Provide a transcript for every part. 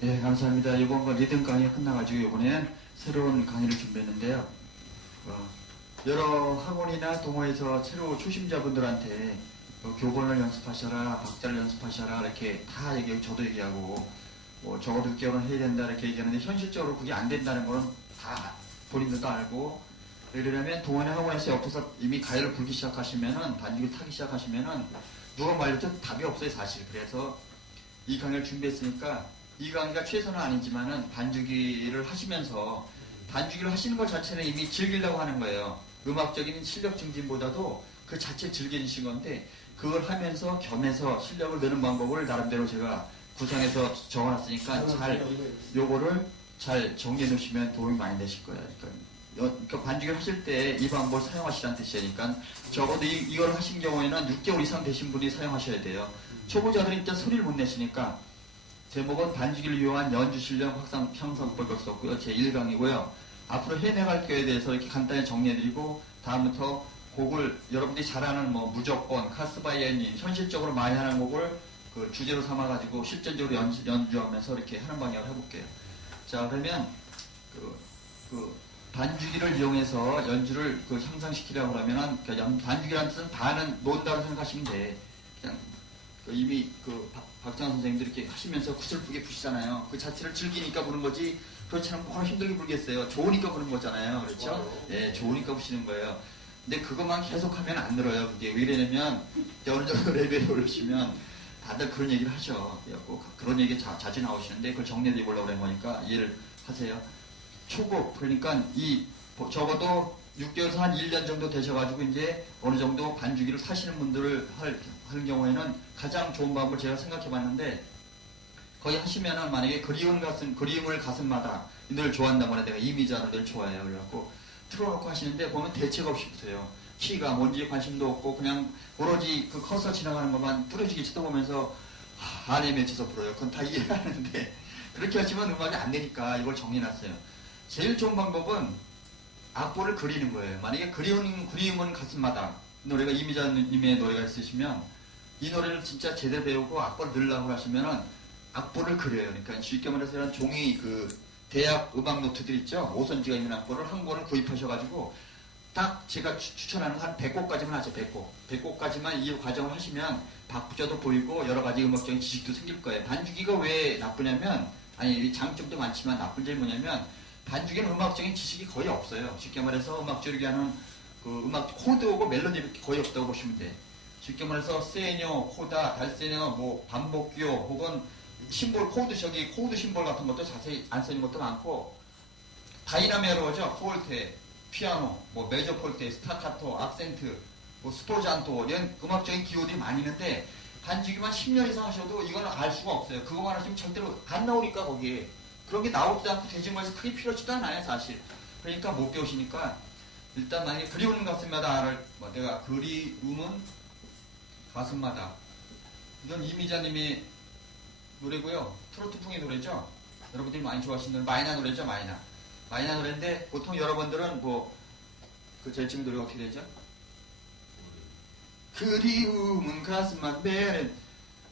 네, 감사합니다. 이번 거 리듬 강의가 끝나가지고 이번에 새로운 강의를 준비했는데요. 여러 학원이나 동호회에서 새로 초심자분들한테 교본을 연습하셔라, 박자를 연습하셔라 이렇게 다 얘기하고 저도 얘기하고 적어도 6개월은 해야 된다 이렇게 얘기하는데 현실적으로 그게 안 된다는 거는 다 본인들도 알고 그러려면 동호회 학원에서 옆에서 이미 가위를 굴기 시작하시면은 반죽을 타기 시작하시면은 누가 말해도 답이 없어요 사실. 그래서 이 강의를 준비했으니까 이 강의가 최선은 아니지만은 반주기를 하시면서 반주기를 하시는 것 자체는 이미 즐기려고 하는 거예요. 음악적인 실력 증진보다도 그 자체 즐기신 건데 그걸 하면서 겸해서 실력을 느는 방법을 나름대로 제가 구상해서 적어놨으니까 잘 요거를 잘 정리해 놓으시면 도움이 많이 되실 거예요. 그러니까 반주기를 하실 때 이 방법을 사용하시라는 뜻이니까 적어도 이걸 하신 경우에는 6개월 이상 되신 분이 사용하셔야 돼요. 초보자들이 일단 소리를 못 내시니까 제목은 반주기를 이용한 연주 실력 확산 형성법을 썼고요. 제 1강이고요. 앞으로 해내갈 거에 대해서 이렇게 간단히 정리해드리고 다음부터 곡을 여러분들이 잘 아는 무조건, 카스바이애니 현실적으로 많이 하는 곡을 그 주제로 삼아가지고 실전적으로 연주하면서 이렇게 하는 방향을 해볼게요. 자 그러면 반주기를 이용해서 연주를 향상시키려고 그러면은 반주기라는 뜻은 반은 논다고 생각하시면 돼. 그냥 이미 박정환 선생님들이 이렇게 하시면서 구슬프게 부시잖아요. 그 자체를 즐기니까 부는 거지. 그렇지 않으면 뭐라 힘들게 부르겠어요. 좋으니까 부는 거잖아요. 그렇죠? 예, 좋으니까 부시는 거예요. 근데 그것만 계속하면 안 늘어요. 그게 왜 이러냐면 어느 정도 레벨에 올리시면 다들 그런 얘기를 하죠. 그래갖고 그런 얘기 자주 나오시는데 그걸 정리해 보려고 그런 거니까 이해를 하세요. 초급 그러니까 적어도 6개월에서 한 1년 정도 되셔가지고 이제 어느 정도 반주기를 타시는 분들을 할 경우에는 가장 좋은 방법을 제가 생각해 봤는데 거의 하시면은 만약에 그리움을 가슴마다 늘 좋아한다고 하면 내가 이미자를 늘 좋아해요. 그래갖고 틀어놓고 하시는데 보면 대책 없이 붙어요. 키가 뭔지 관심도 없고 그냥 오로지 그 커서 지나가는 것만 뚜렷이 쳐다보면서 안에 맺혀서 불어요. 그건 다 이해하는데 그렇게 하시면 음악이 안 되니까 이걸 정리해놨어요. 제일 좋은 방법은 악보를 그리는 거예요. 만약에 그리움은 가슴마다 노래가 이미자님의 노래가 있으시면 이 노래를 진짜 제대로 배우고 악보를 늘려고 하시면은 악보를 그려요. 그러니까 쉽게 말해서 이런 종이 대학 음악 노트들 있죠. 5선지가 있는 악보를 한 권을 구입하셔가지고 딱 제가 추천하는 한 100곡까지만 하죠. 100곡. 100곡까지만 이 과정을 하시면 박자도 보이고 여러 가지 음악적인 지식도 생길 거예요. 반주기가 왜 나쁘냐면 장점도 많지만 나쁜 점이 뭐냐면 반주기는 음악적인 지식이 거의 없어요. 쉽게 말해서 음악 조리기 하는 음악 코드하고 멜로디밖에 거의 없다고 보시면 돼. 쉽게 말해서 세뇨, 코다, 달세뇨, 반복기호 혹은 심볼 코드 심볼 같은 것도 자세히 안 쓰는 것도 많고 다이나메로죠. 폴테, 피아노, 메저 폴테, 스타카토, 악센트, 스포잔토 이런 음악적인 기호들이 많이 있는데 반주기만 10년 이상 하셔도 이거는 알 수가 없어요. 그거만 하시면 절대로 안 나오니까 거기에 그런 게 나오지도 않고 대중에서 크게 필요하지도 않아요 사실. 그러니까 못 배우시니까 일단 만약에 그리움은 가슴마다 내가 그리움은 가슴마다 이건 이미자님의 노래고요. 트로트풍의 노래죠. 여러분들이 많이 좋아하시는 마이너 노래죠. 마이너 노래인데 보통 여러분들은 제일 지금 노래가 어떻게 되죠? 그리움은 가슴만 매는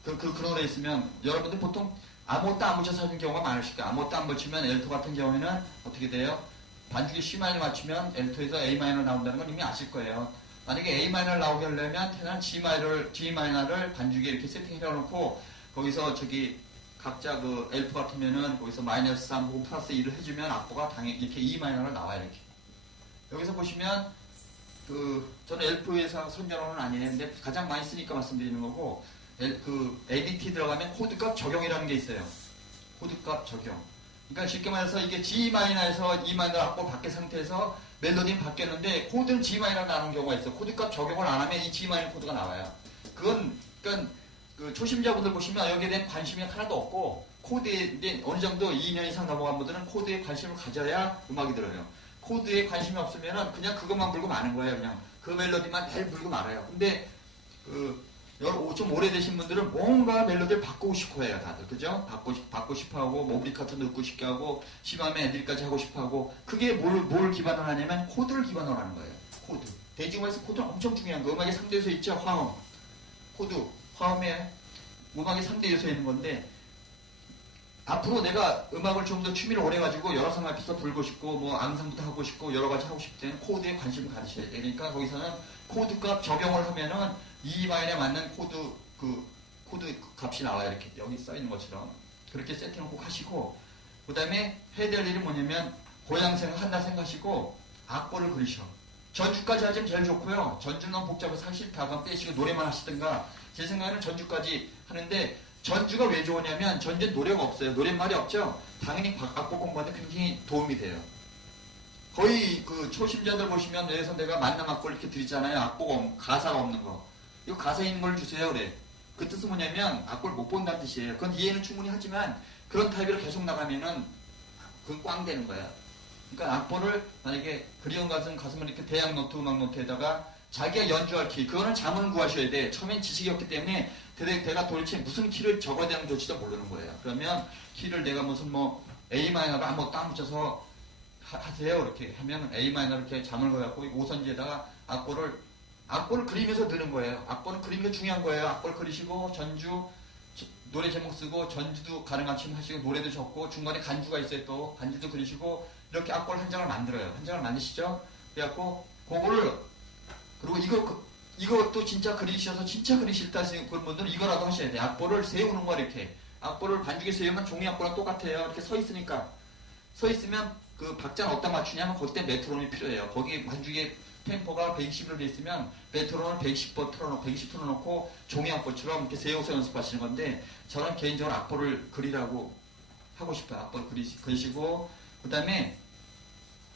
그 노래 있으면 여러분들 보통 아무것도 안 붙여서 하는 경우가 많으실 거예요. 아무것도 안 붙이면 엘토 같은 경우에는 어떻게 돼요? 반주기 C 마이너 맞추면 엘토에서 A 마이너 나온다는 건 이미 아실 거예요. 만약에 A 마이너를 나오게 하려면 태어난 G 마이너를 반주기에 이렇게 세팅해 놓고 거기서 각자 엘프 같으면은 거기서 마이너스 3 혹은 플러스 2를 해주면 악보가 당연히 이렇게 E 마이너로 나와요. 이렇게. 여기서 보시면 저는 엘프에서 선전원은 아니에요. 근데 가장 많이 쓰니까 말씀드리는 거고 ADT 들어가면 코드값 적용이라는 게 있어요. 코드값 적용. 그러니까 쉽게 말해서 이게 G 마이너에서 E 마이너 악보 바뀐 상태에서 멜로디는 바뀌었는데 코드는 G 마이너가 나오는 경우가 있어요. 코드값 적용을 안 하면 이 G 마이너 코드가 나와요. 그러니까 초심자분들 보시면 여기에 대한 관심이 하나도 없고 코드에 어느 정도 2년 이상 넘어간 분들은 코드에 관심을 가져야 음악이 들어요. 코드에 관심이 없으면 그냥 그것만 불고 마는 거예요. 그냥 그 멜로디만 매일 불고 말아요. 근데 좀 오래되신 분들은 뭔가 멜로디를 바꾸고 싶어 해요. 다들. 그죠? 바꾸고 싶어 하고 모브리카토 넣고 싶게 하고 심하면 애들까지 하고 싶어 하고 그게 뭘 기반으로 하냐면 코드를 기반으로 하는 거예요. 코드. 대중음악에서 코드는 엄청 중요한 거. 음악의 3대 요소 있죠? 화음. 코드. 화음에 음악의 3대 요소에 있는 건데 앞으로 내가 음악을 좀 더 취미를 오래 가지고 여러 사람 앞에서 불고 싶고 뭐 앙상부터 하고 싶고 여러 가지 하고 싶을 때는 코드에 관심을 가지셔야 돼. 그러니까 거기서는 코드값 적용을 하면은 이 마인에 맞는 코드 값이 나와요. 이렇게 여기 써 있는 것처럼 그렇게 세팅을 꼭 하시고, 그 다음에 해야 될 일은 뭐냐면 고양생을 한다 생각하시고 악보를 그리셔. 전주까지 하시면 제일 좋고요. 전주는 너무 복잡해서 하기 싫다 그럼 빼시고 노래만 하시든가. 제 생각에는 전주까지 하는데, 전주가 왜 좋으냐면 전주에 노래가 없어요. 노랫말이 없죠. 당연히 악보 공부하는데 굉장히 도움이 돼요. 거의 그 초심자들 보시면 여기서 내가 만남 악보를 이렇게 드리잖아요. 악보가 가사가 없는 거. 이거 가사 있는 걸 주세요 그래. 그 뜻은 뭐냐면 악보를 못 본다는 뜻이에요. 그건 이해는 충분히 하지만 그런 타입으로 계속 나가면은 그건 꽝 되는 거야. 그러니까 악보를 만약에 그리운 가슴을 이렇게 대학 노트, 음악 노트에다가 자기가 연주할 키, 그거는 자문을 구하셔야 돼. 처음엔 지식이 없기 때문에 내가 도대체 무슨 키를 적어야 되는 건지도 모르는 거예요. 그러면 키를 내가 무슨 뭐 A 마이너로 아무것도 안 붙여서 하세요. 이렇게 하면 A 마이너로 이렇게 자문을 걸어갖고 오선지에다가 악보를 그리면서 넣는 거예요. 악보는 그리는 게 중요한 거예요. 악보를 그리시고 전주 노래 제목 쓰고 전주도 가능하시면 하시고 노래도 적고 중간에 간주가 있어요. 또 간주도 그리시고 이렇게 악보를 한 장을 만들어요. 한 장을 만드시죠. 그래갖고 그거를, 그리고 이것도 진짜 그리셔서 진짜 그리 싫다 하시는 그런 분들은 이거라도 하셔야 돼요. 악보를 세우는 거 이렇게. 악보를 반죽에 세우면 종이 악보랑 똑같아요. 이렇게 서 있으니까. 서 있으면 그 박자는 어디다 맞추냐면 그때 메트로놈이 필요해요. 거기 반죽에 템포가 120으로 돼 있으면 메트로놈을 120 틀어놓고 종이 악보처럼 이렇게 세워서 연습하시는 건데, 저는 개인적으로 악보를 그리라고 하고 싶어요. 악보를 그리시고, 그 다음에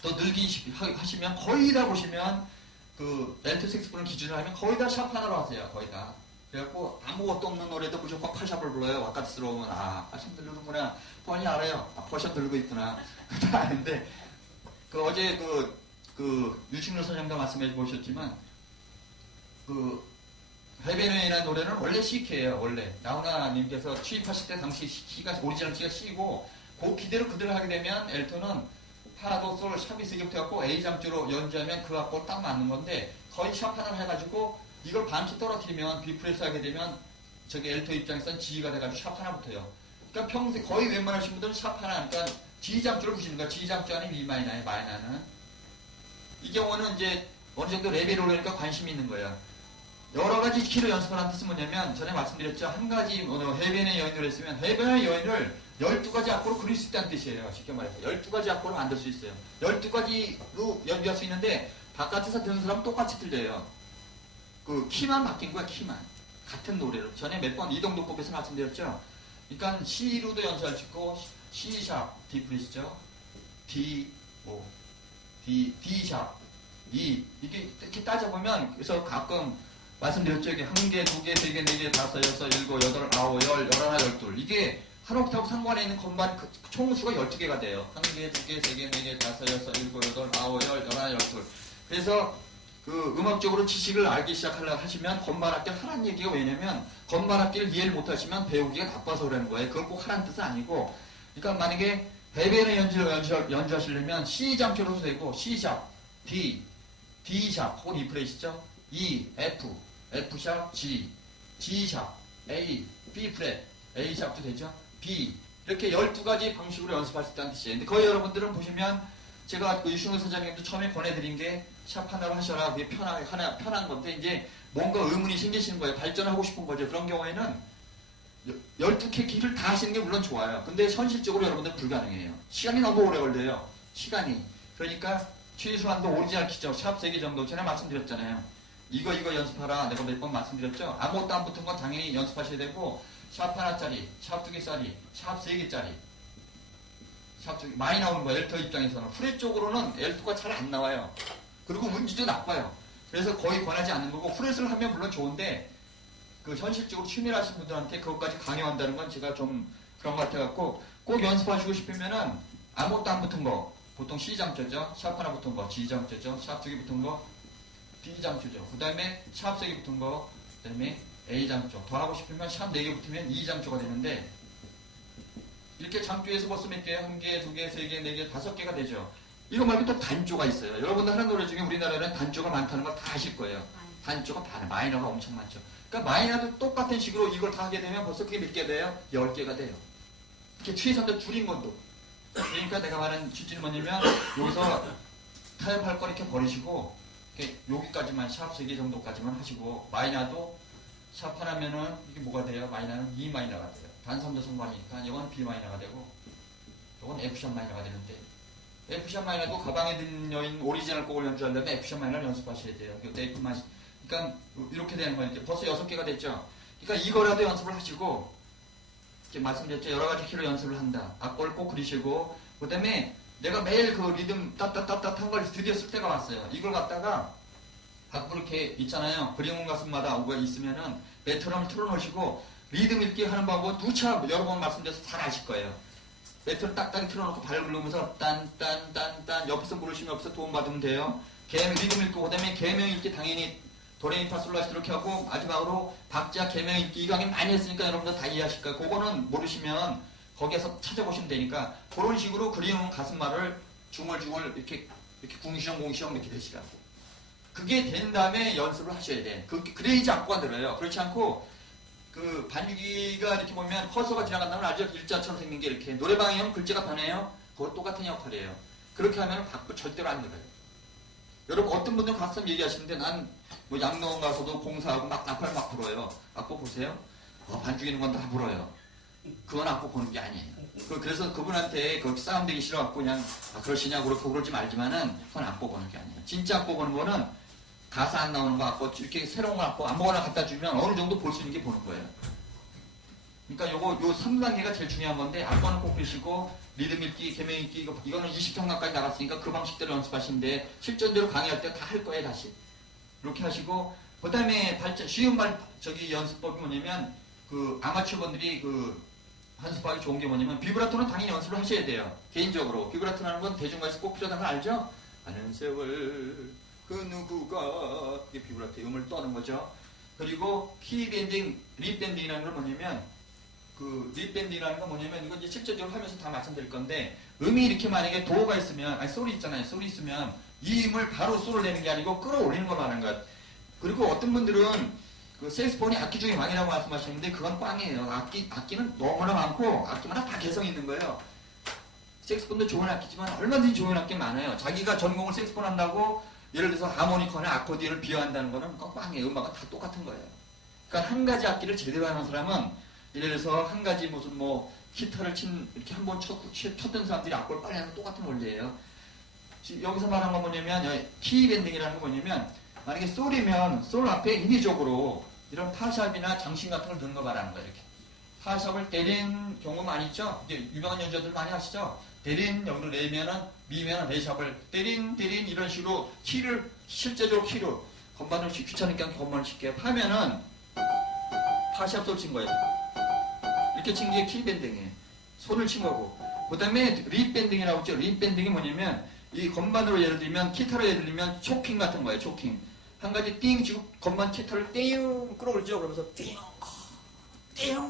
또 늘기 하시면 거의 다 보시면 그 엘트 색스폰을 기준으로 하면 거의 다 샵 하나로 하세요. 거의 다. 그래갖고 아무것도 없는 노래도 무조건 파샵을 불러요. 와카트스러우면 파샵 들르는구나. 뻔히 알아요. 퍼샵 들고 있구나. 다 아는데, 어제 유충렬 선생님도 말씀해 보셨지만 해변에이라는 노래는 원래 C키예요. 원래 나훈아님께서 취입하실 때 당시 키가 오리지널 키가 C고, 그 그대로 하게 되면 엘토는 파도 솔 샵이 세게부터 해갖고 A 장조로 연주하면 그 악보를 딱 맞는 건데, 거의 샵 하나를 해가지고 이걸 반치 떨어뜨리면 B 프레스 하게 되면 저기 엘토 입장에서는 G가 돼가지고 샵 하나 붙어요. 그러니까 평소에 거의 웬만하신 분들은 샵 하나, 그러니까 G 장조를 부시는 거야. G 장조 아니면 E 마이너에 마이너는. 이 경우는 이제 어느 정도 레벨이 올라오니까 관심이 있는 거예요. 여러 가지 키로 연습을 하는 뜻은 뭐냐면, 전에 말씀드렸죠. 한 가지 해변의 여인을 했으면 해변의 여인을 12가지 악보로 그릴 수 있다는 뜻이에요. 쉽게 말해서 12가지 악보로 만들 수 있어요. 12가지로 연주할 수 있는데 바깥에서 듣는 사람은 똑같이 들려요. 그 키만 바뀐 거야. 키만. 같은 노래로. 전에 몇 번 이동도법에서 말씀드렸죠. 그러니까 C로도 연주할 수 있고 C 샵, D 프레스죠. D, D 샵, E 이렇게 따져보면, 그래서 가끔 말씀드렸죠. 이게 1개, 2개, 3개, 4개, 5, 6, 7, 8, 9, 10, 11, 12. 이게 한 옥타브 상관에 있는 건반 총수가 12개가 돼요. 1개, 2개, 3개, 4개, 5, 6, 7, 8, 9, 10, 11, 12. 그래서 음악적으로 지식을 알기 시작하려고 하시면 건반악기 하라는 얘기가 왜냐면, 건반악기를 이해를 못하시면 배우기가 나빠서 그러는 거예요. 그건 꼭 하라는 뜻은 아니고, 그러니까 만약에 베베의 연주하시려면 C 장조로도 되고 C 샵, D, D 샵, 혹은 E 프렛이죠. E, F, F 샵, G, G 샵, A, B 프렛, A 샵도 되죠. B, 이렇게 12가지 방식으로 연습할 수 있다는 뜻이에요. 근데 거의 여러분들은 보시면 제가 유승훈 선생님도 처음에 권해드린 게 샵 하나로 하셔라. 그게 편한 건데, 이제 뭔가 의문이 생기시는 거예요. 발전하고 싶은 거죠. 그런 경우에는 12개 키를 다 하시는 게 물론 좋아요. 근데 현실적으로 여러분들 불가능해요. 시간이 너무 오래 걸려요. 시간이. 그러니까 최소한도 오리지널 키죠. 샵 3개 정도. 전에 말씀드렸잖아요. 이거 연습하라. 내가 몇 번 말씀드렸죠. 아무것도 안 붙은 건 당연히 연습하셔야 되고, 샵 하나짜리, 샵 2개짜리, 샵 3개짜리. 샵 2개. 많이 나오는 거예요. 엘토 입장에서는. 프렛 쪽으로는 엘토가 잘 안 나와요. 그리고 운지도 나빠요. 그래서 거의 권하지 않는 거고, 프렛을 하면 물론 좋은데, 현실적으로 취미를 하시는 분들한테 그것까지 강요한다는 건 제가 좀 그런 것 같아갖고, 꼭 연습하시고 싶으면은 아무것도 안 붙은 거, 보통 C 장조죠. 샵 하나 붙은 거, G 장조죠. 샵 2개 붙은 거, D 장조죠. 그 다음에 샵 3개 붙은 거, 그 다음에 A 장조. 더 하고 싶으면 샵 4개 붙으면 E 장조가 되는데, 이렇게 장조에서 벌써 몇 개? 1개, 2개, 3개, 4개, 5개가 되죠. 이거 말고 또 단조가 있어요. 여러분들 하는 노래 중에 우리나라에는 단조가 많다는 걸 다 아실 거예요. 단조가 마이너가 엄청 많죠. 그러니까 마이너도 똑같은 식으로 이걸 다 하게 되면 벌써 그게 몇 개 돼요? 10개가 돼요. 이렇게 최선도 줄인 것도. 그러니까 내가 말한 취지는 뭐냐면 여기서 타협할 거 이렇게 버리시고 이렇게 여기까지만 샵 3개 정도까지만 하시고 마이너도 샵 하나면은 이게 뭐가 돼요? 마이너는 E 마이너가 돼요. 단섬도 성관이니까 이건 B 마이너가 되고 이건 F샵 마이너가 되는데 F샵 마이너도 가방에 들려있는 오리지널 곡을 연주하려면 F샵 마이너를 연습하셔야 돼요. F만, 그러니까 이렇게 되는 거예요. 벌써 6개가 됐죠. 그러니까 이거라도 연습을 하시고 이렇게 말씀드렸죠. 여러 가지 키로 연습을 한다. 악보를 꼭 그리시고 그 다음에 내가 매일 그 리듬 따따따따한 걸 드디어 쓸 때가 왔어요. 이걸 갖다가 악보 이렇게 있잖아요. 그리운 가슴마다 오가 있으면은 메트로놈을 틀어놓으시고 리듬 읽기 하는 방법 누차 여러 번 말씀드려서 잘 아실 거예요. 메트로 딱딱 틀어놓고 발 굴르면서 딴딴딴딴 옆에서 부르시면 옆에서 도움 받으면 돼요. 리듬 읽고 그 다음에 개명 읽기 당연히 도레미파솔라시 이렇게 하고 마지막으로 박자 개명 읽기 이거 하긴 많이 했으니까 여러분들 다 이해하실 거예요. 그거는 모르시면 거기에서 찾아보시면 되니까 그런 식으로 그리운 가슴말을 중얼중얼 이렇게 궁시렁궁시렁 이렇게 되시라고. 그게 된 다음에 연습을 하셔야 돼. 그래야지 악보가 늘어요. 그렇지 않고 그 반주기가 이렇게 보면 커서가 지나간다면 알죠? 일자처럼 생긴 게 이렇게 노래방에 하면 글자가 변해요. 그거 똑같은 역할이에요. 그렇게 하면 악보 절대로 안 늘어요. 여러분 어떤 분들은 가끔 얘기하시는데 난 뭐 양로원 가서도 공사하고 막 나팔 막 불어요. 악보 보세요. 반죽이는 건 다 불어요. 그건 악보 보는 게 아니에요. 그래서 그분한테 그 싸움 되기 싫어갖고 그냥 그러시냐고 그렇고 그러지 말지만은 그건 악보 보는 게 아니에요. 진짜 악보 보는 거는 가사 안 나오는 거 악보 이렇게 새로운 거 악보 아무거나 갖다 주면 어느 정도 볼 수 있는 게 보는 거예요. 그러니까 요 3단계가 제일 중요한 건데 악보는 꼭 보시고 리듬 읽기, 개명 읽기 이거는 20평가까지 나갔으니까 그 방식대로 연습하시는데 실전대로 강의할 때 다 할 거예요 다시. 이렇게 하시고 그 다음에 쉬운 연습법이 뭐냐면 그 아마추어 분들이 그 연습하기 좋은 게 뭐냐면 비브라토는 당연히 연습을 하셔야 돼요. 개인적으로 비브라토라는 건 대중가에서 꼭 필요하다는 걸 알죠? 아는 세월 그 누구가 이게 비브라토 음을 떠는 거죠. 그리고 키밴딩, 립밴딩이라는 건 뭐냐면 그 립밴딩이라는 건 뭐냐면 이거 이제 실제적으로 하면서 다 말씀드릴 건데 음이 이렇게 만약에 도가 있으면 소리 있잖아요. 소리 있으면 이 음을 바로 소를 내는 게 아니고 끌어올리는 걸 말하는 것. 그리고 어떤 분들은 그 색스폰이 악기 중에 왕이라고 말씀하시는데 그건 꽝이에요. 악기는 너무나 많고 악기마다 다 개성이 있는 거예요. 색스폰도 좋은 악기지만 얼마든지 좋은 악기 많아요. 자기가 전공을 색스폰 한다고 예를 들어서 하모니커나 아코디언을 비하한다는 거는 그건 꽝이에요. 음악은 다 똑같은 거예요. 그러니까 한 가지 악기를 제대로 하는 사람은 예를 들어서 한 가지 무슨 뭐 기타를 이렇게 한번 쳤던 사람들이 악보를 빨리 하면 똑같은 원리예요. 여기서 말한 건 뭐냐면 키밴딩이라는 건 뭐냐면 만약에 솔이면 솔 앞에 인위적으로 이런 파샵이나 장신 같은 걸 넣는 거 말하는 거예요. 이렇게 파샵을 때린 경우 많이 있죠. 이제 유명한 연주자들 많이 하시죠. 때린 여기로 레면은 미면은 레샵을 때린 이런 식으로 키를 실제적으로 키로 건반을 귀찮으니까 건반을 칠게요. 파면은 파샵 솔 친 거예요. 이렇게 친 게 키밴딩이에요. 손을 친 거고. 그 다음에 립밴딩이라고 했죠. 립밴딩이 뭐냐면 이 건반으로 예를 들면 기타로 예를 들면 초킹 같은 거예요. 초킹. 한 가지 띵 치고 건반 기타를 띵 끌어올죠. 그러면서 띵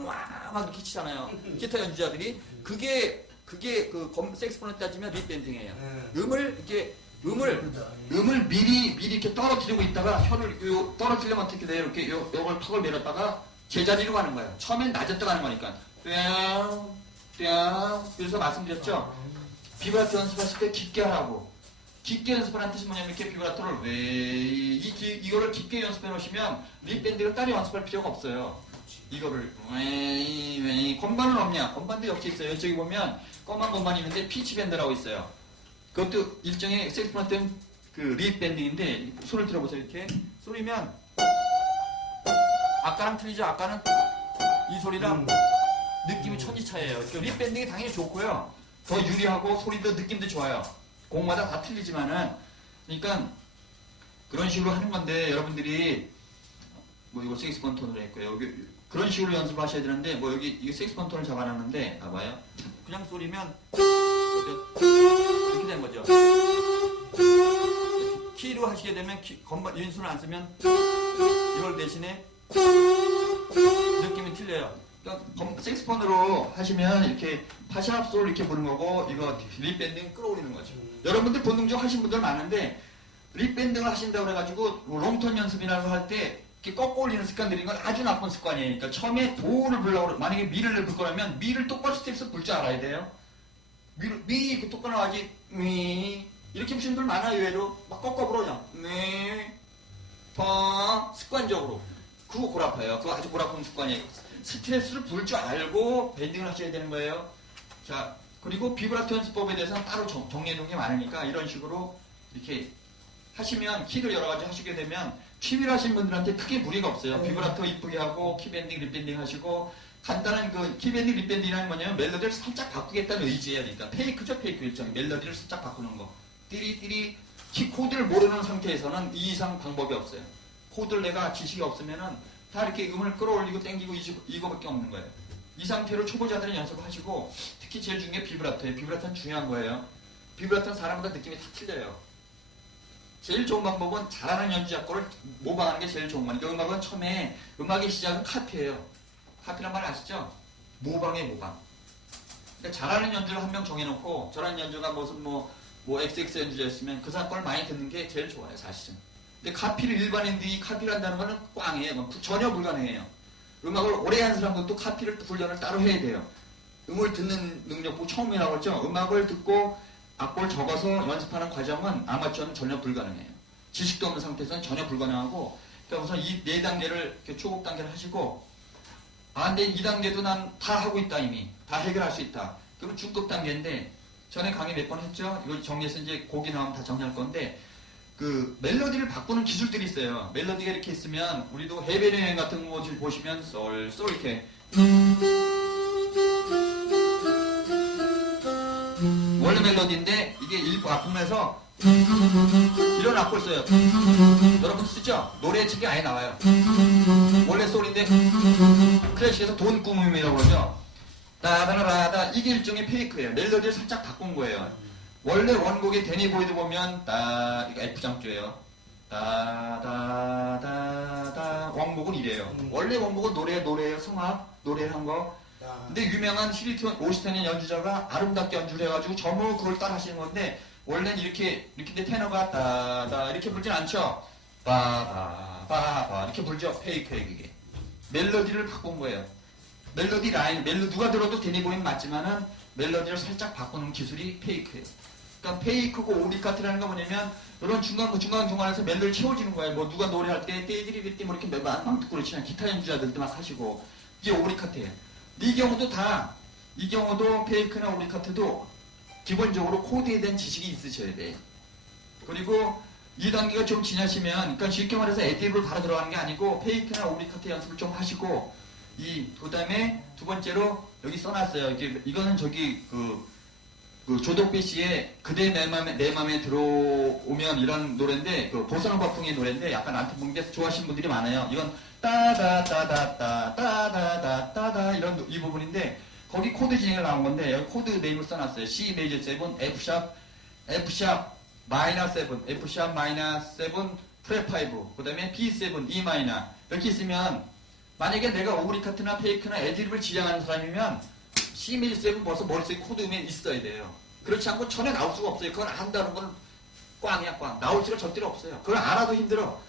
와 막 이렇게 치잖아요. 기타 연주자들이 그게 그 색스폰을 따지면 립밴딩이에요. 음을 미리 이렇게 떨어뜨리고 있다가 혀를 떨어뜨리려면 어떻게 돼요? 이렇게 요걸 턱을 내렸다가 제자리로 가는 거예요. 처음엔 낮았다 가는 거니까. 그래서 말씀드렸죠. 비브라토 연습하실 때 깊게 하라고. 깊게 연습하라는 뜻이 뭐냐면 이렇게 비브라토를 이거를 깊게 연습해 놓으시면 립밴딩을 따로 연습할 필요가 없어요. 이거를 건반은 없냐? 건반도 역시 있어요. 이쪽에 보면 검은 건반이 있는데 피치밴드라고 있어요. 그것도 일종의 색스폰 때는 그 립밴딩인데 손을 들어보세요. 이렇게 소리면 아까랑 틀리죠? 아까는 이 소리랑 느낌이 천지차이에요. 립밴딩이 당연히 좋고요. 더 유리하고 소리도 느낌도 좋아요. 곡마다 다 틀리지만은 그러니까 그런 식으로 하는 건데 여러분들이 뭐 이거 색스폰 톤으로 했고요. 여기 그런 식으로 연습하셔야 되는데 뭐 여기 이게 색스폰 톤을 잡아놨는데 봐봐요. 그냥 소리면 이렇게 된 거죠. 키로 하시게 되면 건반 왼손을 안 쓰면 이걸 대신에 느낌이 틀려요. 그러니까 색스폰으로 하시면 이렇게 파샵 솔 이렇게 부는 거고 이거 립밴딩 끌어올리는 거죠. 여러분들 본능적으로 하신 분들 많은데 립밴딩을 하신다고 그래가지고 롱톤 연습이라고 할 때 이렇게 꺾어 올리는 습관 들인 건 아주 나쁜 습관이에요. 그러니까 처음에 도를 불려고 만약에 미를 불 거라면 미를 똑바로 스텝스 불 줄 알아야 돼요. 미 그 똑바로 하지 미 이렇게 부시는 분들 많아요. 의외로 막 꺾어 불어요. 미파 습관적으로 그거 골아파요. 그거 아주 골아픈 습관이에요. 스트레스를 풀 줄 알고 밴딩을 하셔야 되는 거예요. 자, 그리고 비브라토 연습법에 대해서는 따로 정리해 놓은 게 많으니까 이런 식으로 이렇게 하시면 키를 여러 가지 하시게 되면 취미를 하시는 분들한테 크게 무리가 없어요. 비브라토 이쁘게 하고 키밴딩, 립밴딩 하시고 간단한 그 키밴딩, 립밴딩이라는 뭐냐면 멜로디를 살짝 바꾸겠다는 의지예요. 그러니까 페이크죠, 페이크 일종의 멜로디를 살짝 바꾸는 거. 띠리띠리 키 코드를 모르는 상태에서는 이 이상 방법이 없어요. 코드를 내가 지식이 없으면은 다 이렇게 음을 끌어올리고 땡기고 이거밖에 없는 거예요. 이 상태로 초보자들은 연습을 하시고 특히 제일 중요한 게 비브라토예요. 비브라토는 중요한 거예요. 비브라토는 사람마다 느낌이 다 틀려요. 제일 좋은 방법은 잘하는 연주자 거를 모방하는 게 제일 좋은 거예요. 음악은 처음에 음악의 시작은 카피예요. 카피란 말 아시죠? 모방의 모방. 그러니까 잘하는 연주를 한 명 정해놓고 저런 연주가 무슨 뭐 XX 연주자였으면 그 사람 걸 많이 듣는 게 제일 좋아요, 사실은. 근데 카피를 일반인들이 카피를 한다는 거는 꽝이에요. 전혀 불가능해요. 음악을 오래 한 사람들도 카피를 훈련을 따로 해야 돼요. 음을 듣는 능력, 처음이라고 했죠. 음악을 듣고 악보를 적어서 연습하는 과정은 아마추어는 전혀 불가능해요. 지식도 없는 상태에서는 전혀 불가능하고, 그러니까 우선 이 4단계를 이렇게 초급 단계를 하시고, 근데 2단계도 난 다 하고 있다, 이미. 다 해결할 수 있다. 그럼 중급 단계인데, 전에 강의 몇 번 했죠? 이걸 정리해서 이제 곡이 나오면 다 정리할 건데, 그 멜로디를 바꾸는 기술들이 있어요. 멜로디가 이렇게 있으면 우리도 해변여행 같은 거 보시면 솔 이렇게 원래 멜로디인데 이게 일부 악보면서 이런 악보를 써요. 여러분 쓰죠? 노래 책이 아예 나와요. 원래 솔인데 클래식에서 돈 꾸밈이라고 그러죠. 따다라다 이게 일종의 페이크예요. 멜로디를 살짝 바꾼 거예요. 원래 원곡의 데니 보이드 보면 이거 F장조예요. 따다다다 원곡은 이래요. 원래 원곡은 노래예요. 성악 노래를 한 거. 근데 유명한 오스트리안 연주자가 아름답게 연주를 해가지고 전부 그걸 따라 하시는 건데 원래는 이렇게 테너가 따다 이렇게 불진 않죠. 바바바바 이렇게 불죠. 페이크예요 이게. 멜로디를 바꾼 거예요. 멜로디 라인 누가 들어도 데니 보이는 맞지만은 멜로디를 살짝 바꾸는 기술이 페이크예요. 그러니까 페이크고 오리카트라는 건 뭐냐면 이런 중간중간에서 멜로디를 채워지는 거예요. 뭐 누가 노래할 때 떼디리리띠 뭐 이렇게 막 듣고 그렇지 기타 연주자들도 막 하시고 이게 오리카트예요. 이 경우도 페이크나 오리카트도 기본적으로 코드에 대한 지식이 있으셔야 돼. 그리고 이 단계가 좀 지나시면 그러니까 쉽게 말해서 애드립으로 바로 들어가는 게 아니고 페이크나 오리카트 연습을 좀 하시고 그 다음에 두 번째로 여기 써놨어요. 이거는 저기 조덕배 씨의 그대 내 맘에 들어오면 이런 노래인데 보사노바풍의 노래인데 약간 안타분게 좋아하시는 분들이 많아요. 이건 따다다다다다다다다다 이 부분인데 거기 코드 진행을 나온 건데 여기 코드 네임을 써놨어요. C 메이저 7, F 샵 마이너 7, F 샵 마이너 7, 프레 5, 그 다음에 B7, E 마이너 이렇게 있으면 만약에 내가 오브리카트나 페이크나 애드립을 지향하는 사람이면 C 메이저 7 벌써 머릿속에 코드 음에 있어야 돼요. 그렇지 않고 전혀 나올 수가 없어요. 그건 안다는 건 꽝이야 꽝. 나올 수가 절대로 없어요. 그걸 알아도 힘들어.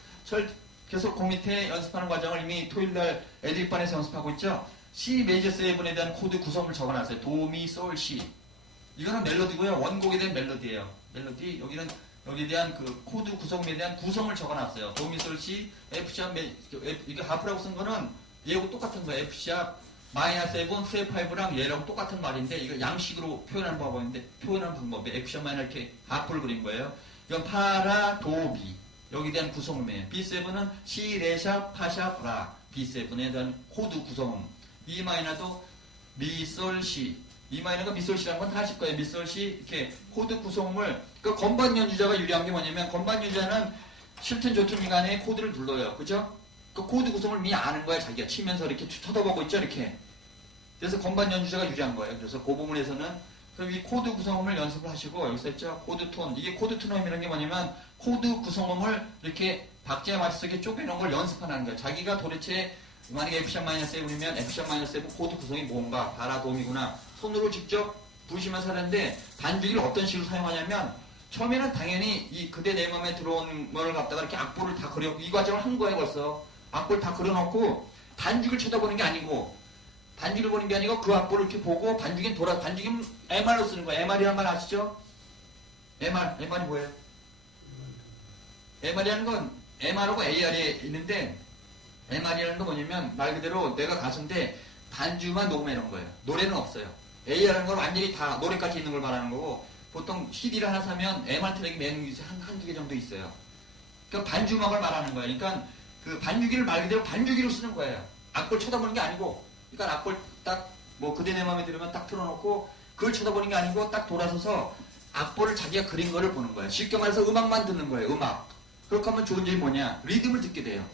계속 그 밑에 연습하는 과정을 이미 토요일날 애드립반에서 연습하고 있죠. C 메이저 7에 대한 코드 구성을 적어놨어요. 도, 미, 솔, 시. 이거는 멜로디고요. 원곡에 대한 멜로디예요. 멜로디. 여기에 대한 그 코드 구성에 대한 구성을 적어놨어요. 도, 미, 솔, 시, F 샵, 이게 하프라고 쓴 거는 얘하고 똑같은 거예요. F 샵, 마이너 7, 프레 5랑 얘랑 똑같은 말인데 이거 양식으로 표현하는 방법이 F 샵 마이너 이렇게 하프를 그린 거예요. 이건 파라, 도, 미. 여기에 대한 구성음이에요. B7은 C, 레샵, 파샵, 라. B7에 대한 코드 구성음. E 마이너도 미, 솔, 시. E 마이너가 미, 솔, 시라는 건 다 아실 거예요. 미, 솔, 시. 이렇게 코드 구성음을 건반 연주자가 유리한 게 뭐냐면 건반 연주자는 싫든 좋든 간에 코드를 불러요. 그죠? 그 코드 구성을 미리 아는 거야. 자기가 치면서 이렇게 쳐다보고 있죠. 이렇게. 그래서 건반 연주자가 유리한 거예요. 그래서 그 부분에서는 그럼 이 코드 구성음을 연습을 하시고 여기서 했죠. 코드 톤. 이게 코드 톤음이라는 게 뭐냐면 코드 구성음을 이렇게 박자의 마스속에 쪼개놓은 걸 연습하는 거예요. 자기가 도대체 만약에 F샵 마이너 7이면 F샵 마이너 7 코드 구성이 뭔가 바라 도미구나. 손으로 직접 부르시면서 하는데 반주기를 어떤 식으로 사용하냐면 처음에는 당연히 이 그대 내 맘에 들어온 거를 갖다가 이렇게 악보를 다 그려 이 과정을 한 거예요 벌써. 악보를 다 그려놓고 반주기를 쳐다보는 게 아니고 반주를 보는 게 아니고 그 악보를 이렇게 보고 반주긴 반주긴 MR로 쓰는 거예요. MR이란 말 아시죠? MR이 뭐예요? MR이라는 건 MR하고 AR이 있는데 MR이라는 건 뭐냐면 말 그대로 내가 가수인데 반주만 녹음해놓은 거예요. 노래는 없어요. AR이라는 건 완전히 다 노래까지 있는 걸 말하는 거고 보통 CD를 하나 사면 MR 트랙이 매는 게 한두 개 정도 있어요. 그러니까 반주 음악을 말하는 거예요. 그러니까 그 반주기를 말 그대로 반주기로 쓰는 거예요. 악보를 쳐다보는 게 아니고 그러니까 악보를 딱 뭐 그대 내 맘에 들으면 딱 틀어놓고 그걸 쳐다보는 게 아니고 딱 돌아서서 악보를 자기가 그린 거를 보는 거예요. 쉽게 말해서 음악만 듣는 거예요. 음악. 그렇게 하면 좋은 점이 뭐냐? 리듬을 듣게 돼요.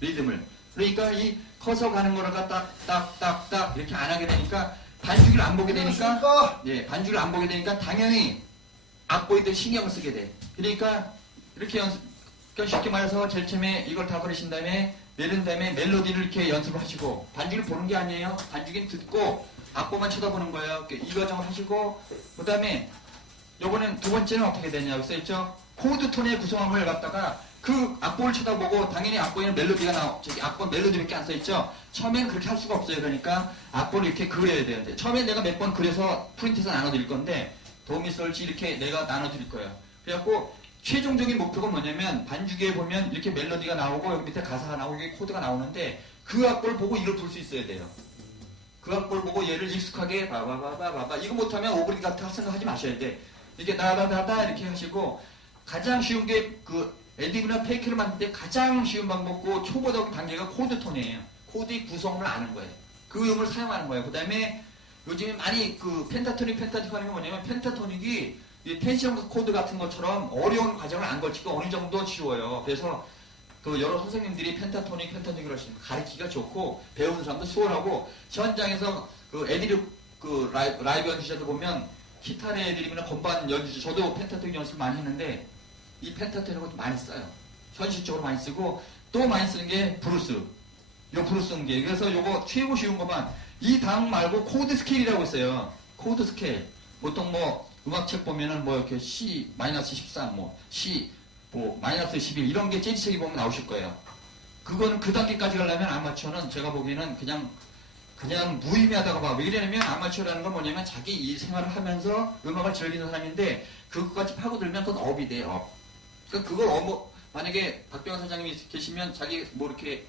리듬을. 그러니까 이 커서 가는 거를 딱딱딱딱 이렇게 안 하게 되니까 반주기를 안 보게 되니까 예, 반주를 안 보게 되니까 당연히 악보에 더 신경을 쓰게 돼. 그러니까 이렇게 그러니까 쉽게 말해서 제일 처음에 이걸 다 그리신 다음에 내린 다음에 멜로디를 이렇게 연습을 하시고 반주를 보는 게 아니에요. 반주기는 듣고 악보만 쳐다보는 거예요. 이 과정을 하시고 그 다음에 요번엔 두 번째는 어떻게 되냐고 써있죠? 코드 톤의 구성함을 갖다가 그 악보를 쳐다보고 당연히 악보에는 멜로디가 악보 멜로디밖에 안 써있죠? 처음에는 그렇게 할 수가 없어요. 그러니까 악보를 이렇게 그려야 되는데 처음에 내가 몇 번 그려서 프린트해서 나눠드릴 건데 도미솔지 이렇게 내가 나눠드릴 거예요. 그래갖고 최종적인 목표가 뭐냐면 반주기에 보면 이렇게 멜로디가 나오고 여기 밑에 가사가 나오고 여기 코드가 나오는데 그 악보를 보고 이걸 부를 수 있어야 돼요. 그 악보를 보고 얘를 익숙하게 바바바바바바 이거 못하면 오브리 같은 생각하지 마셔야 돼. 이렇게 나다다다 이렇게 하시고 가장 쉬운 게 그 에디브나 페이크를 만들 때 가장 쉬운 방법고 초보적 단계가 코드 톤이에요. 코드의 구성을 아는 거예요. 그 음을 사용하는 거예요. 그 다음에 요즘에 많이 그 펜타토닉 하는 게 뭐냐면 펜타토닉이 이 텐션 코드 같은 것처럼 어려운 과정을 안 거치고 어느 정도 쉬워요. 그래서 그 여러 선생님들이 펜타토닉을 하시는 가르치기가 좋고 배우는 사람도 수월하고 현장에서 그 애드립 그 라이브 연주자들 보면 기타의 애드립이나 건반 연주자 저도 펜타토닉 연습을 많이 했는데 이 펜타토닉을 많이 써요. 현실적으로 많이 쓰고 또 많이 쓰는 게 브루스. 요 브루스 음계. 그래서 요거 최고 쉬운 것만 이 당 말고 코드 스케일이라고 있어요. 코드 스케일. 보통 뭐 음악책 보면은 뭐 이렇게 C-13, 뭐 C 뭐 마이너스 11 이런 게 재즈책이 보면 나오실 거예요. 그거는 그 단계까지 가려면 아마추어는 제가 보기에는 그냥 무의미하다고 봐. 왜 이러냐면 아마추어라는 건 뭐냐면 자기 이 생활을 하면서 음악을 즐기는 사람인데 그것까지 파고들면 그건 업이 돼. 업. 그러니까 그걸 만약에 박병환 사장님이 계시면 자기 뭐 이렇게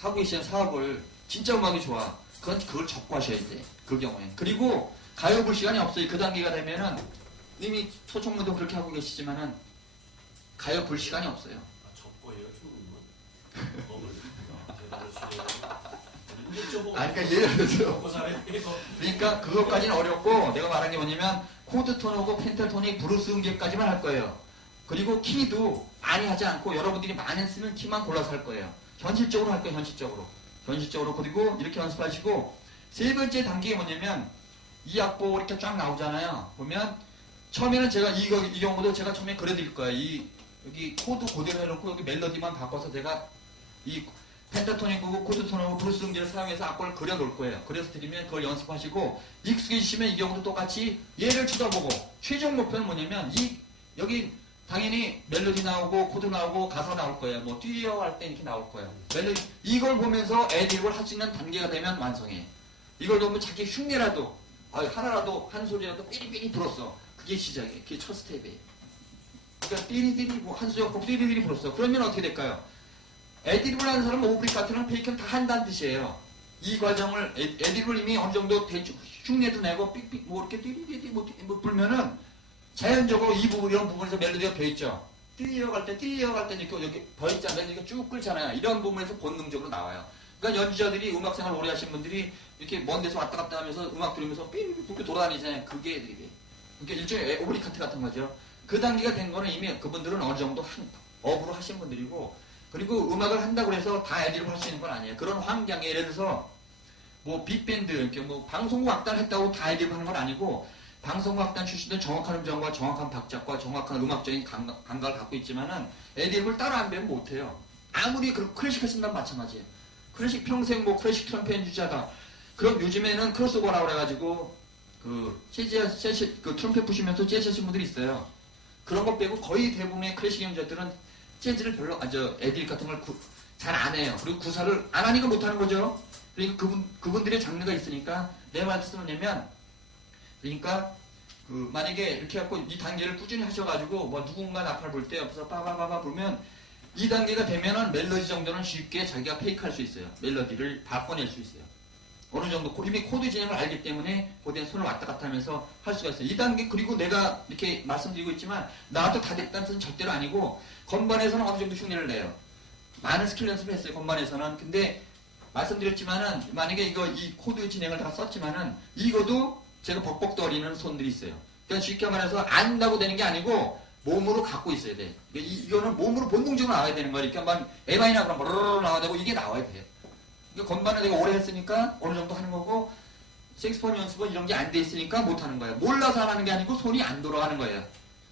하고 계시는 사업을 진짜 음악이 좋아. 그걸 접고 하셔야 돼. 그 경우에. 그리고 가요 볼 시간이 없어요. 그 단계가 되면은 이미 소총무도 그렇게 하고 계시지만은 가요 볼 시간이 없어요. 접고예요, 조금은. 아니, 그러니까 예를 들어서 그러니까 그것까지는 어렵고 내가 말한 게 뭐냐면 코드 톤하고 펜타토닉 브루스 음계까지만 할 거예요. 그리고 키도 많이 하지 않고 여러분들이 많이 쓰는 키만 골라서 할 거예요. 현실적으로 할 거예요. 현실적으로. 그리고 이렇게 연습하시고 세 번째 단계가 뭐냐면 이 악보 이렇게 쫙 나오잖아요. 보면 처음에는 제가 이 경우도 제가 처음에 그려드릴 거예요. 여기 코드 그대로 해놓고 여기 멜로디만 바꿔서 제가 이 펜타토닉하고 코드톤하고 브루스 음계를 사용해서 악보를 그려놓을 거예요. 그래서 드리면 그걸 연습하시고 익숙해지시면 이 경우도 똑같이 얘를 쳐다보고 최종 목표는 뭐냐면 여기 당연히 멜로디 나오고 코드 나오고 가사 나올 거예요. 뭐 뛰어갈 때 이렇게 나올 거예요. 멜로디 이걸 보면서 애드립을 할 수 있는 단계가 되면 완성해. 이걸 보면 자기 흉내라도 하나라도 한 소리라도 삐리삐리 불었어. 그게 시작이에요. 그게 첫 스텝이에요. 그러니까 삐리삐리 뭐 한 소리 없고 삐리삐리 불었어. 그러면 어떻게 될까요? 애드립을 하는 사람은 오브릭 파트랑 페이크는 다 한다는 뜻이에요. 이 과정을 애드립을 이미 어느 정도 대충 흉내도 내고 삑삑 뭐 이렇게 띠리리리 뭐 불면은 자연적으로 이런 부분에서 멜로디가 벼있죠. 뛰어갈 때 이렇게 여기 벼있잖아요. 멜로디가 쭉 끌잖아요. 이런 부분에서 본능적으로 나와요. 그러니까 연주자들이 음악생활 오래 하신 분들이 이렇게 먼 데서 왔다 갔다 하면서 음악 들으면서 삐삐삐 돌아다니잖아요. 그게 애드립이에요. 그러니까 일종의 오브릭 파트 같은 거죠. 그 단계가 된 거는 이미 그분들은 어느 정도 업으로 하신 분들이고 그리고 음악을 한다고 해서 다 애드립을 할 수 있는 건 아니에요. 그런 환경에 예를 들어서 뭐 빅밴드 이렇게 뭐 방송국 악단 했다고 다 애드립 하는 건 아니고 방송국 악단 출신들 정확한 음정과 정확한 박자과 정확한 음악적인 감각을 갖고 있지만은 애드립을 따라 안 배우면 못해요. 아무리 클래식 했으면 마찬가지예요. 클래식 평생 뭐 클래식 트럼펫 연주자다. 그럼 요즘에는 크로스오버라고 그래가지고 그 트럼펫 부시면서 재즈 하신 분들이 있어요. 그런 거 빼고 거의 대부분의 클래식 연주자들은 재즈를 별로 애드립 같은 걸 잘 안 해요. 그리고 구사를 안 하니까 못하는 거죠. 그러니까 그분들의 장르가 있으니까 내 말씀은 뭐냐면, 그러니까 만약에 이렇게 해갖고 이 단계를 꾸준히 하셔가지고 뭐 누군가 나팔 불 때 옆에서 빠바바바 불면 이 단계가 되면은 멜로디 정도는 쉽게 자기가 페이크할 수 있어요. 멜로디를 바꿔낼 수 있어요. 어느 정도 이미 코드 진행을 알기 때문에 그대에 손을 왔다 갔다 하면서 할 수가 있어요. 이 단계, 그리고 내가 이렇게 말씀드리고 있지만 나도 다 됐다는 뜻은 절대로 아니고 건반에서는 어느 정도 흉내를 내요. 많은 스킬 연습을 했어요. 건반에서는. 근데 말씀드렸지만은 만약에 이 코드 진행을 다 썼지만은 이거도 제가 벅벅거리는 손들이 있어요. 그러니까 쉽게 말해서 안다고 되는 게 아니고 몸으로 갖고 있어야 돼. 이거는 몸으로 본능적으로 나와야 되는 거예요. 이렇게 한번 에바이나 그럼 버르르 나와야 되고 이게 나와야 돼요. 그러니까 건반을 내가 오래 했으니까 어느 정도 하는 거고 색스폰 연습은 이런 게 안 돼 있으니까 못 하는 거예요. 몰라서 안 하는 게 아니고 손이 안 돌아가는 거예요.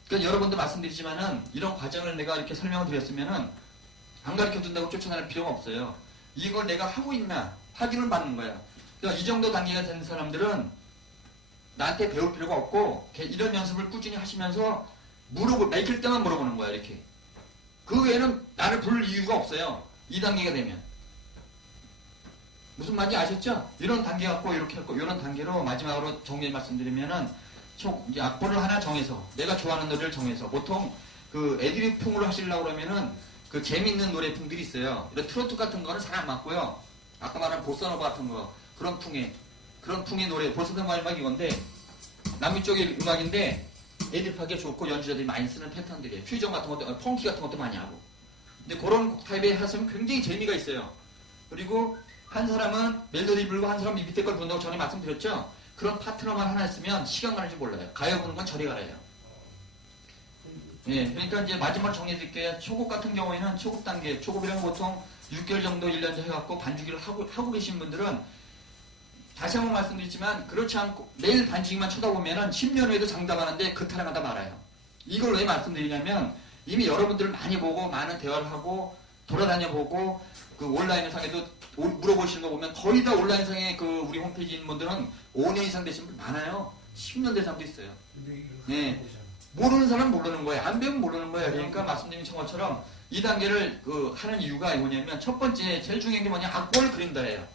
그러니까 여러분도 말씀드리지만은 이런 과정을 내가 이렇게 설명을 드렸으면은 안 가르쳐 준다고 쫓아낼 필요가 없어요. 이걸 내가 하고 있나 확인을 받는 거야. 그러니까 이 정도 단계가 되는 사람들은 나한테 배울 필요가 없고 이런 연습을 꾸준히 하시면서 맥힐 때만 물어보는 거야. 이렇게. 그 외에는 나를 부를 이유가 없어요. 이 단계가 되면. 무슨 말인지 아셨죠? 이런 단계 갖고 이렇게 했고 이런 단계로 마지막으로 정리 말씀드리면은 이제 악보를 하나 정해서 내가 좋아하는 노래를 정해서 보통 그 애드리풍으로 하시려고 그러면은 그 재밌는 노래풍들이 있어요. 이런 트로트 같은 거는 잘 안 맞고요. 아까 말한 보사노바 같은 거 그런 풍의 노래 보사노바 음악 이건데 남미 쪽의 음악인데 애드립하기 좋고 연주자들이 많이 쓰는 패턴들이에요. 퓨전 같은 것도 펑키 같은 것도 많이 하고. 근데 그런 타입의 하시면 굉장히 재미가 있어요. 그리고 한 사람은 멜로디 불고 한 사람은 밑에 걸 부른다고 전에 말씀드렸죠. 그런 파트너만 하나 있으면 시간 가는 줄 몰라요. 가요 부는 건 저리 가라요. 예, 그러니까 이제 마지막으로 정리해드릴게요. 초급 같은 경우에는 초급 단계, 초급이라면 보통 6개월 정도 1년 정도 해갖고 반주기를 하고 계신 분들은 다시 한번 말씀드리지만 그렇지 않고 매일 반주기만 쳐다보면은 10년 후에도 장담하는데 그 타령하다 말아요. 이걸 왜 말씀드리냐면 이미 여러분들을 많이 보고 많은 대화를 하고 돌아다녀 보고 그 온라인 상에도 물어보시는 거 보면 거의 다 온라인 상에 그 우리 홈페이지 있는 분들은 5년 이상 되신 분 많아요. 10년 된 사람도 있어요. 네. 모르는 사람은 모르는 거예요. 안 배우면 모르는 거예요. 그러니까 말씀드린 것처럼 이 단계를 하는 이유가 뭐냐면 첫 번째 제일 중요한 게 뭐냐 악보를 그린다예요.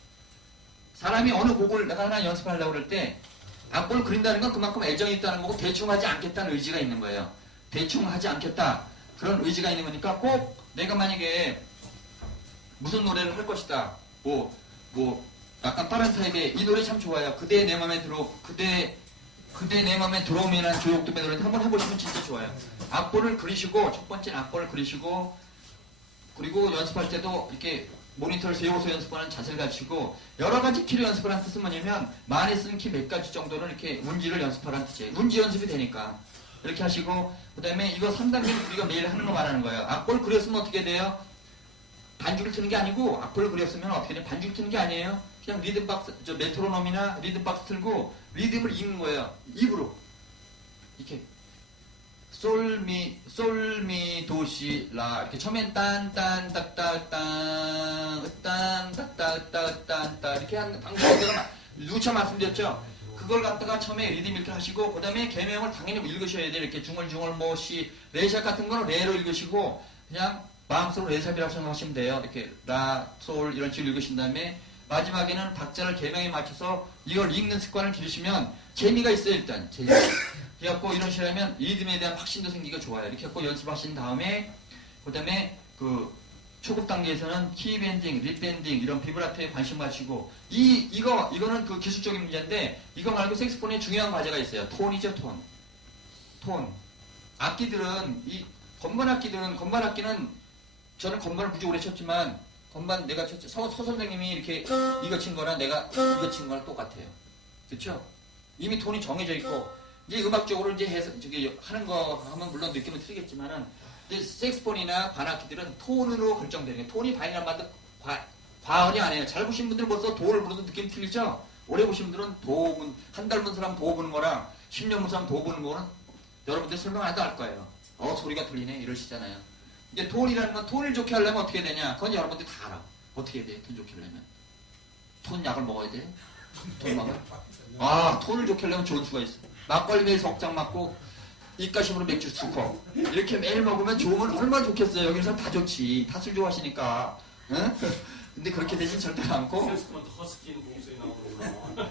사람이 어느 곡을 내가 하나 연습하려고 그럴 때 악보를 그린다는 건 그만큼 애정이 있다는 거고 대충 하지 않겠다는 의지가 있는 거예요. 대충 하지 않겠다 그런 의지가 있는 거니까 꼭 내가 만약에 무슨 노래를 할 것이다 약간 다른 타입의 이 노래 참 좋아요. 그대 내 맘에 들어오면 조용도매 노래 한번 해보시면 진짜 좋아요. 악보를 그리시고 첫 번째는 악보를 그리시고 그리고 연습할 때도 이렇게 모니터를 세워서 연습하는 자세를 갖추고 여러 가지 키로 연습하라는 뜻은 뭐냐면 많이 쓰는 키 몇 가지 정도는 이렇게 운지를 연습하라는 뜻이에요. 운지 연습이 되니까 이렇게 하시고 그 다음에 이거 3단계는 우리가 매일 하는 거 말하는 거예요. 악보를 그렸으면 어떻게 돼요? 반주를 트는 게 아니고 악보를 그렸으면 어떻게 돼요? 반주를 트는 게 아니에요. 그냥 리듬박스, 메트로놈이나 리듬박스 틀고 리듬을 읽는 거예요. 입으로 이렇게 솔미 도시 라 이렇게 처음엔 딴딴 딱딱땅 으딴 딱딱땅 이렇게 하는 방법을 제가 누차 말씀드렸죠. 그걸 갖다가 처음에 리듬 이렇게 하시고 그 다음에 개명을 당연히 읽으셔야 돼요. 이렇게 중얼중얼 뭐시 레샵 같은 거는 레로 읽으시고 그냥 마음속으로 레샵이라고 생각하시면 돼요. 이렇게 라, 솔 이런 식으로 읽으신 다음에 마지막에는 박자를 개명에 맞춰서 이걸 읽는 습관을 기르시면 재미가 있어요. 일단 재미. 그래갖고 이런 식으로 하면 리듬에 대한 확신도 생기고 좋아요. 이렇게 해갖고 연습하신 다음에 그 다음에 그 초급 단계에서는 키밴딩, 립밴딩 이런 비브라토에 관심 가지고 이거는 그 기술적인 문제인데 이거 말고 색스폰에 중요한 과제가 있어요. 톤이죠. 톤. 악기들은 건반 악기는 저는 건반을 무지 오래 쳤지만 건반 내가 쳤죠. 서 선생님이 이렇게 이거 친 거랑 내가 이거 친 거랑 똑같아요. 그렇죠? 이미 톤이 정해져 있고 이제 음악적으로 이제 하는 거 하면 물론 느낌은 틀리겠지만은 이제 색스폰이나 관악기들은 톤으로 결정되는 거예요. 톤이 반이란 말도 과언이 아니에요. 잘 보신 분들은 벌써 도를 부르도 느낌 틀리죠? 오래 보신 분들은 한 달 본 사람 도 보는 거랑 10년 본 사람 도 보는 거는 여러분들 설명 안 해도 알 거예요. 소리가 들리네 이러시잖아요. 이제 톤이라는 건 톤을 좋게 하려면 어떻게 되냐? 그건 여러분들 다 알아. 어떻게 해야 돼? 톤 좋게 하려면. 톤 약을 먹어야 돼? 톤막을? 톤을 좋게 하려면 좋은 수가 있어. 막걸리 매일 석장 맞고 입가심으로 맥주 2컵 이렇게 매일 먹으면 좋으면 얼마나 좋겠어요. 여기서 다 좋지. 다 술 좋아하시니까. 응? 근데 그렇게 되진 절대로 않고 섹스폰도 허스키는 공수에 나오는구나.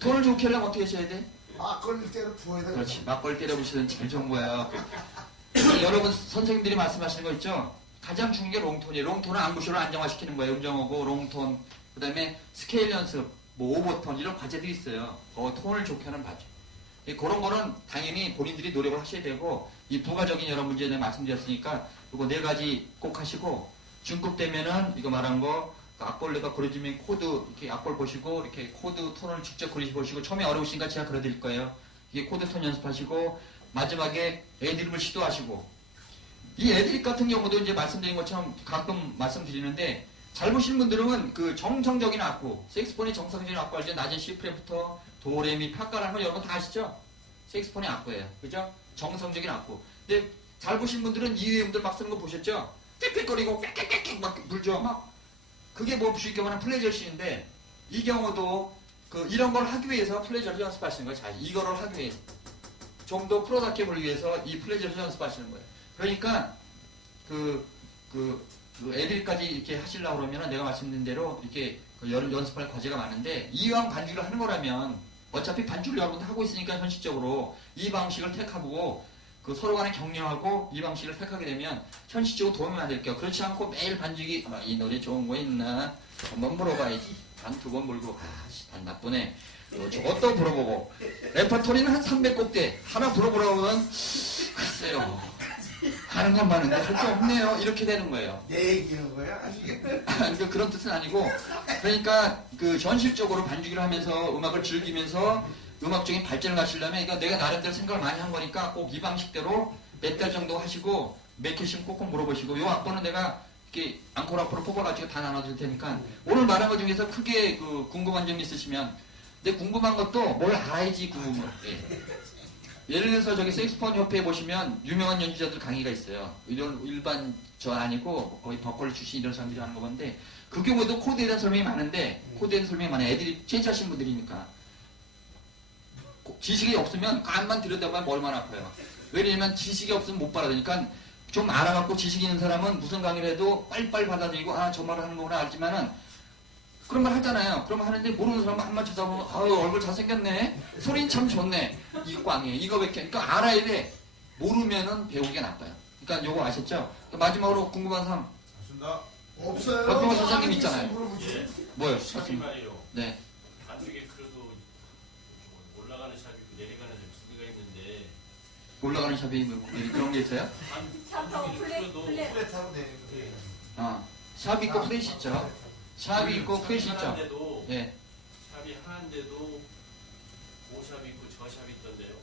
톤을 좋게 하려면 어떻게 하셔야 돼? 막걸리 때를 부어야 돼. 그렇지. 막걸 때려부시는 제일 좋은 거예요. 여러분 선생님들이 말씀하시는 거 있죠? 가장 중요한 게 롱톤이에요. 롱톤은 앙구쇼를 안정화시키는 거예요. 음정하고 롱톤, 그 다음에 스케일 연습, 뭐 오버톤 이런 과제들이 있어요. 톤을 좋게 하는 과제. 그런 거는 당연히 본인들이 노력을 하셔야 되고 이 부가적인 여러 문제 내가 말씀드렸으니까 이거 4가지 꼭 하시고 중급 되면은 이거 말한 거 악볼 내가 그려주면 코드 이렇게 악볼 보시고 이렇게 코드 톤을 직접 그리시고 처음에 어려우시니까 제가 그려드릴 거예요. 이게 코드 톤 연습하시고 마지막에 애드립을 시도하시고 이 애드립 같은 경우도 이제 말씀드린 것처럼 가끔 말씀드리는데 잘 보시는 분들은 그 정성적인 악보 색스폰의 정성적인 악보 알죠? 낮은 C프렛부터 도, 레, 미, 파까라는 거 여러분 다 아시죠? 색스폰의 악보예요. 그죠? 정성적인 악보. 근데 잘 보신 분들은 이외음들 막 쓰는 거 보셨죠? 빽빽거리고 꽥꽥꽥 막 불죠? 막 그게 뭐 쉽게 말하면 플레저를 쓰는데 이 경우도 이런 걸 하기 위해서 플레저를 연습하시는 거예요. 자, 이거를 하기 위해서 좀 더 프로답게 보기 위해서 이 플레저를 연습하시는 거예요. 그러니까 애들까지 이렇게 하시려고 그러면 내가 말씀드린 대로 이렇게 연습할 과제가 많은데 이왕 반주를 하는 거라면 어차피 반주를 여러분들 하고 있으니까 현실적으로 이 방식을 택하고 서로 간에 격려하고 이 방식을 택하게 되면 현실적으로 도움이 많이 될게요. 그렇지 않고 매일 반주기 이 노래 좋은 거 있나 한번 물어봐야지. 한 2번 물고 안 나쁘네. 저것도 물어보고 레퍼토리는 한 300곡대 하나 물어보라고 하면 글쎄요. 하는 건 많은데 할 게 없네요. 이렇게 되는 거예요. 내 얘기하는 거야? 아니, 그러니까 그런 뜻은 아니고 그러니까 현실적으로 반주기를 하면서 음악을 즐기면서 음악적인 발전을 하시려면 이거 내가 나름대로 생각을 많이 한 거니까 꼭 이 방식대로 몇 달 정도 하시고 몇 개씩 꼭꼭 물어보시고 이 악보는 내가 이렇게 앙콜 악보로 뽑아가지고 다 나눠줄 테니까 오늘 말한 것 중에서 크게 궁금한 점이 있으시면 근데 궁금한 것도 뭘 알아야지 궁금해. 예를 들어서 저기 색스폰 협회에 보시면 유명한 연주자들 강의가 있어요. 이런 일반 저 아니고 거의 버컬리 출신 이런 사람들이 하는 거 본데 그 경우도 코드에 대한 설명이 많은데 코드에 대한 설명이 많아요. 애들이 체취하신 분들이니까 지식이 없으면 간만 들여다보면 머리만 아파요. 왜냐면 지식이 없으면 못 받아들이니까 좀 알아갖고 지식 있는 사람은 무슨 강의를 해도 빨리빨리 받아들이고 저 말을 하는 거구나 알지만은 그런 말 하잖아요. 그런 말 하는데 모르는 사람은 한번 쳐다보면 아유 얼굴 잘생겼네. 소리는 참 좋네. 이거 꽝이에요. 이거밖에. 그러니까 알아야 돼. 모르면은 배우기가 나빠요. 그러니까 요거 아셨죠? 마지막으로 궁금한 사람. 맞습니다. 없어요. 박병호 선생님 있잖아요. 물어보지. 뭐요? 샵이 말이요. 네. 반죽에 그래도 올라가는 샵이 있고 내려가는 샵이 2개가 있는데 올라가는 샵이 뭐 그런 게 있어요? 샵하고 플랫. 플랫하고 되는 샵 있고 플랫이 있죠. 샵이 있고 플랫이 있죠. 하나인데도 예. 샵이 하나인데도 오샵이 있고 저샵이 있던데요.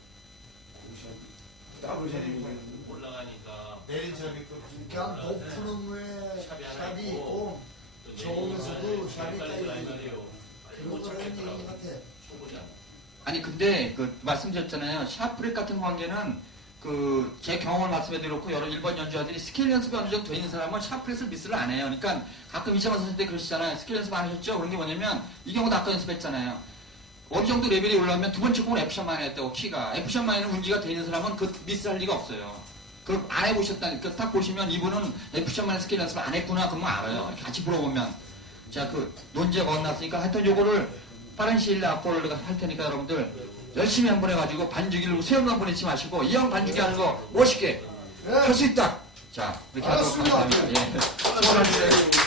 더블 샵이 올라가니까 내린 샵이 있고 그러니까 높은 음에 샵이 하나 샵이 있고, 있고 또 저음에서도 내리니까 샵이 헷갈리더라 이 있다. 말이에요. 그런 못 거라는 얘기 찾겠더라고. 같아. 초보자. 아니 근데 말씀드렸잖아요. 샵 플랫 같은 관계는 제 경험을 말씀해드렸고 여러 일본 연주자들이 스케일 연습이 어느 정도 돼 있는 사람은 샵 플랫을 미스를 안 해요. 그러니까 가끔 이창환 선생님 그러시잖아요. 스케일 연습 안 하셨죠? 그런 게 뭐냐면 이 경우도 아까 연습했잖아요. 어느 정도 레벨이 올라오면 두 번째 곡은 F샵 마이너였다고 키가 F샵 마이너 문제가 돼 있는 사람은 미스할 리가 없어요. 그걸 안 해보셨다니까 딱 보시면 이분은 F샵 마이너 스케일 연습을 안 했구나 그러면 알아요. 같이 물어보면 자 논제가 어났으니까 하여튼 요거를 빠른 시일 내에 악보를 할 테니까 여러분들 열심히 한번 해가지고 반주기를 세움 한번 잊지 마시고 이왕 반주기 하는 거 멋있게 할 수 있다. 자 이렇게 하도록 알았습니다. 하겠습니다. 예. 수고하셨습니다.